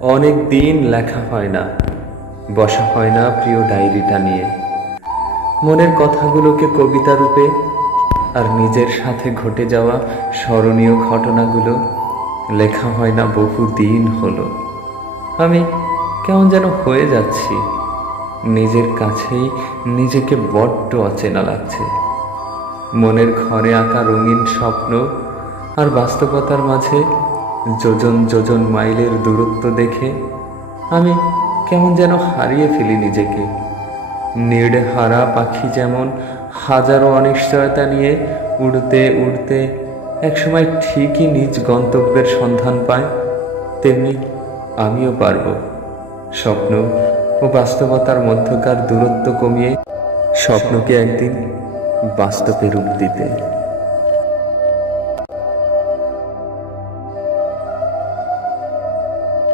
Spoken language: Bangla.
অনেক দিন লেখা হয় না, বসা হয় না প্রিয় ডায়েরিটা নিয়ে মনের কথাগুলোকে কবিতা রূপে, আর নিজের সাথে ঘটে যাওয়া স্মরণীয় ঘটনাগুলো লেখা হয় না বহু দিন হলো। আমি কেমন যেন হয়ে যাচ্ছি, নিজের কাছেই নিজেকে বড্ড অচেনা লাগছে। মনের ঘরে আঁকা রঙিন স্বপ্ন আর বাস্তবতার মাঝে যোজন যোজন মাইলের দূরত্ব দেখে আমি কেমন যেন হারিয়ে ফেলি নিজেকে। নিড়ে হারা পাখি যেমন হাজারো অনিশ্চয়তা নিয়ে উড়তে উড়তে একসময় ঠিকই নিজ গন্তব্যের সন্ধান পায়, তেমনি আমিও পারব স্বপ্ন ও বাস্তবতার মধ্যকার দূরত্ব কমিয়ে স্বপ্নকে একদিন বাস্তবে রূপ দিতে।